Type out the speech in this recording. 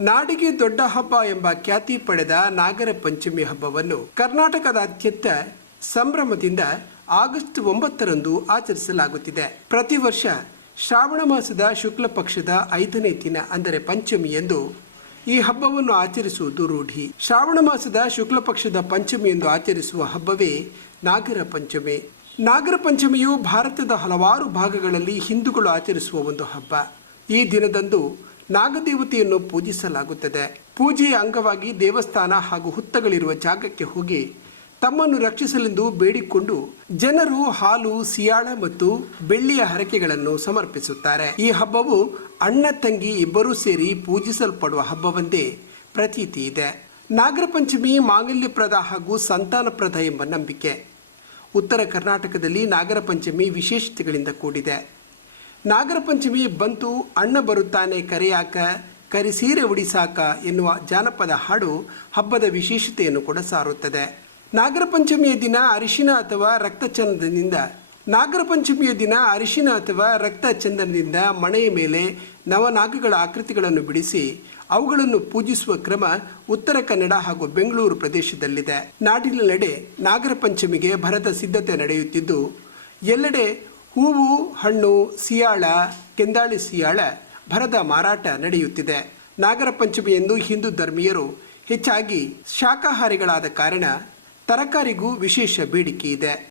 ನಾಡಿಗೆ ದೊಡ್ಡ ಹಬ್ಬ ಎಂಬ ಖ್ಯಾತಿ ಪಡೆದ ನಾಗರ ಪಂಚಮಿ ಹಬ್ಬವನ್ನು ಕರ್ನಾಟಕದಾದ್ಯಂತ ಸಂಭ್ರಮದಿಂದ ಆಗಸ್ಟ್ ಒಂಬತ್ತರಂದು ಆಚರಿಸಲಾಗುತ್ತಿದೆ. ಪ್ರತಿ ವರ್ಷ ಶ್ರಾವಣ ಮಾಸದ ಶುಕ್ಲ ಪಕ್ಷದ ಐದನೇ ದಿನ, ಅಂದರೆ ಪಂಚಮಿಯಂದು ಈ ಹಬ್ಬವನ್ನು ಆಚರಿಸುವುದು ರೂಢಿ. ಶ್ರಾವಣ ಮಾಸದ ಶುಕ್ಲ ಪಕ್ಷದ ಪಂಚಮಿಯಂದು ಆಚರಿಸುವ ಹಬ್ಬವೇ ನಾಗರ ಪಂಚಮಿ. ನಾಗರ ಪಂಚಮಿಯು ಭಾರತದ ಹಲವಾರು ಭಾಗಗಳಲ್ಲಿ ಹಿಂದೂಗಳು ಆಚರಿಸುವ ಒಂದು ಹಬ್ಬ. ಈ ದಿನದಂದು ನಾಗದೇವತೆಯನ್ನು ಪೂಜಿಸಲಾಗುತ್ತದೆ. ಪೂಜೆಯ ಅಂಗವಾಗಿ ದೇವಸ್ಥಾನ ಹಾಗೂ ಹುತ್ತಗಳಿರುವ ಜಾಗಕ್ಕೆ ಹೋಗಿ ತಮ್ಮನ್ನು ರಕ್ಷಿಸಲೆಂದು ಬೇಡಿಕೊಂಡು ಜನರು ಹಾಲು, ಸಿಯಾಳ ಮತ್ತು ಬೆಳ್ಳಿಯ ಹರಕೆಗಳನ್ನು ಸಮರ್ಪಿಸುತ್ತಾರೆ. ಈ ಹಬ್ಬವು ಅಣ್ಣ, ತಂಗಿ ಇಬ್ಬರೂ ಸೇರಿ ಪೂಜಿಸಲ್ಪಡುವ ಹಬ್ಬವೆಂದೇ ಪ್ರತೀತಿ ಇದೆ. ನಾಗರ ಪಂಚಮಿ ಮಾಂಗಲ್ಯಪ್ರದ ಹಾಗೂ ಸಂತಾನಪ್ರದ ಎಂಬ ನಂಬಿಕೆ. ಉತ್ತರ ಕರ್ನಾಟಕದಲ್ಲಿ ನಾಗರ ಪಂಚಮಿ ವಿಶೇಷತೆಗಳಿಂದ ಕೂಡಿದೆ. ನಾಗರ ಪಂಚಮಿ ಬಂತು, ಅಣ್ಣ ಬರುತ್ತಾನೆ ಕರೆಯಾಕ ಕರಿಸೀರೆ ಉಡಿಸಾಕ ಎನ್ನುವ ಜಾನಪದ ಹಾಡು ಹಬ್ಬದ ವಿಶೇಷತೆಯನ್ನು ಕೂಡ ಸಾರುತ್ತದೆ. ನಾಗರ ಪಂಚಮಿಯ ದಿನ ಅರಿಶಿನ ಅಥವಾ ರಕ್ತ ಚಂದನದಿಂದ ನಾಗರ ಪಂಚಮಿಯ ದಿನ ಅರಿಶಿನ ಅಥವಾ ರಕ್ತ ಚಂದನದಿಂದ ಮಣೆಯ ಮೇಲೆ ನವನಾಗಗಳ ಆಕೃತಿಗಳನ್ನು ಬಿಡಿಸಿ, ಅವುಗಳನ್ನು ಪೂಜಿಸುವ ಕ್ರಮ ಉತ್ತರ ಕನ್ನಡ ಹಾಗೂ ಬೆಂಗಳೂರು ಪ್ರದೇಶದಲ್ಲಿದೆ. ನಾಡಿನೆಲ್ಲೆಡೆ ನಾಗರ ಪಂಚಮಿಗೆ ಭರದ ಸಿದ್ಧತೆ ನಡೆಯುತ್ತಿದ್ದು, ಎಲ್ಲೆಡೆ ಹೂವು, ಹಣ್ಣು, ಸಿಯಾಳ, ಕೆಂದಾಳಿ ಸಿಯಾಳ, ಭರದ ಮಾರಾಟ ನಡೆಯುತ್ತಿದೆ. ನಾಗರ ಪಂಚಮಿಯನ್ನು ಹಿಂದೂ ಧರ್ಮೀಯರು ಹೆಚ್ಚಾಗಿ ಶಾಖಾಹಾರಿಗಳಾದ ಕಾರಣ ತರಕಾರಿಗೂ ವಿಶೇಷ ಬೇಡಿಕೆ ಇದೆ